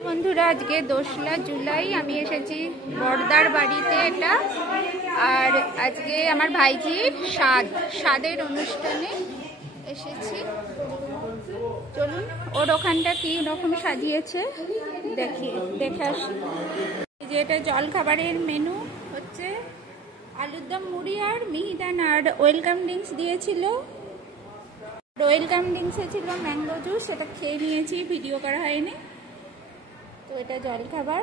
বন্ধুরা, আজকে 2রা জুলাই আমি এসেছি বড়দার বাড়িতে। এটা আর আজকে আমার ভাইজির স্বাদের অনুষ্ঠানে এসেছি। চলুন ওর ওখানটা কি রকম সাজিয়েছে দেখে আসি। যে এটা জল খাবারের মেনু হচ্ছে আলুর দম, মুড়ি আর মিহিদানা, আর ওয়েলকাম ড্রিঙ্কস দিয়েছিল। ওয়েলকাম ড্রিঙ্কসে ছিল ম্যাঙ্গো জুস, সেটা খেয়ে নিয়েছি, ভিডিও করা হয়নি। তো এটা জল খাবার।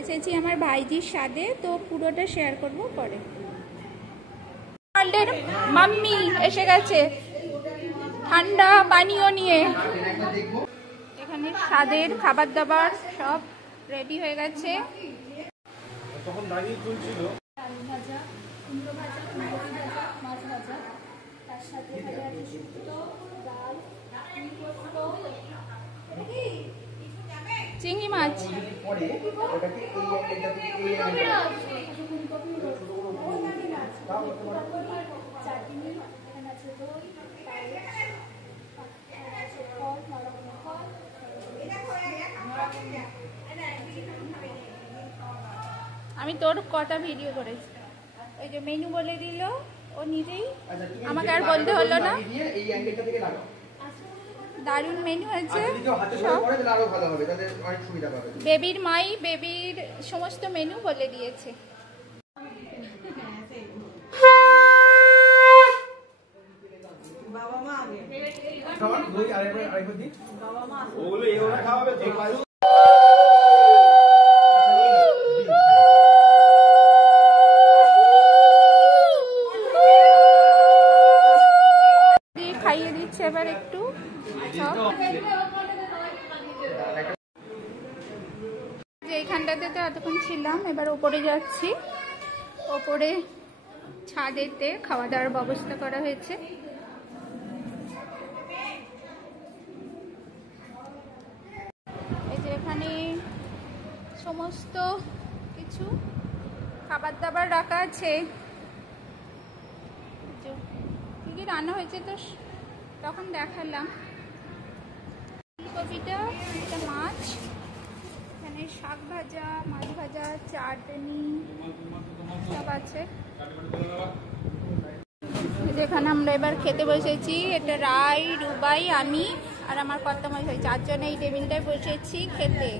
এসেছি আমার ভাইজির স্বাদে, তো পুরোটা শেয়ার করব পরে। মাম্মি এসে গেছে ঠান্ডা পানীয় নিয়ে। এখানে স্বাদের খাবার দাবার সব রেডি হয়ে গেছে। তার সাথে চিংড়ি মাছ, আমি তোর কটা ভিডিও করেছি। ওই যে মেনু বলে দিল ও নিজেই, আমাকে আর বলতে হলো না। দারুণ মেনু হয়েছে। বেবির মাই বেবির সমস্ত মেনু বলে দিয়েছে। খাইয়ে দিচ্ছে এবার একটু। এইখানটাতে তো এতক্ষণ ছিলাম, এবার ওপরে যাচ্ছি। ওপরে ছাদেতে খাওয়া দাওয়ার ব্যবস্থা করা হয়েছে। এই যে এখানে সমস্ত কিছু খাবার দাবার রাখা আছে। কি কি রান্না হয়েছে তো তখন দেখালাম। ফুলকপিটা, এটা মাছ, এখানে শাক ভাজা, মাছ ভাজা, চাটনি সব আছে। যেখানে আমরা এবার খেতে বসেছি, এটা রাই, রুবাই, আমি আর আমার কর্তামশাই 4 জন এই টেবিলটায় বসেছি খেতে।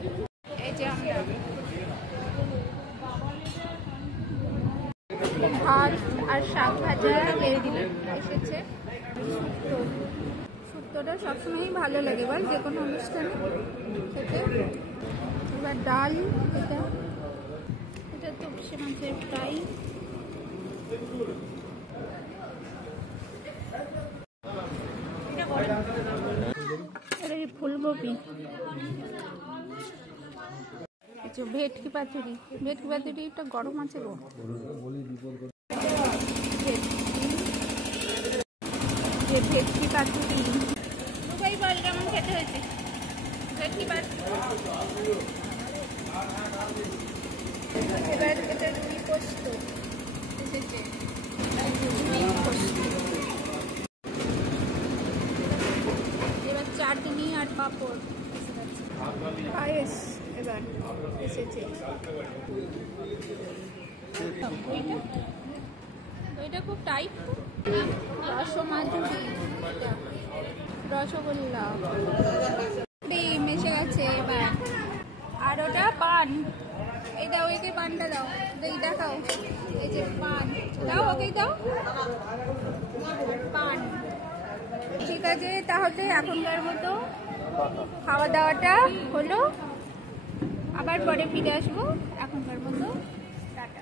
এই যে আমরা ভাত আর শাক ভাজা এসেছে। শুক্তোটা সবসময়ই ভালো লাগে বল যে কোনো অনুষ্ঠানে খেতে। এবার ডাল, এটা তপসে মাছের ফ্রাই, ফুলকপি, ভেটকি পাতুরি। ভেটকি পাতুরিটা গরম আছে গো। ভেটকি পাতুরি দুবাই বল কেমন খেতে হয়েছে ভেটকি পাতুরি। এবার এটা রুই পোস্ত এসেছে। এবার চাটনি আর পাঁপড় পায়েস এবার এসেছে। ওইটা খুব টাইট। রসমাধুরি, রসগোল্লা, ডিম এসে গেছে এবার। আর ওটা পান। এই দাও, একে পানটা দাও, দেখাও। এই যে পান দাও, ওকে দাও পান। ঠিক আছে, তাহলে এখনকার মতো খাওয়া দাওয়াটা হলো, আবার পরে ফিরে আসবো। এখনকার মতো টাটা।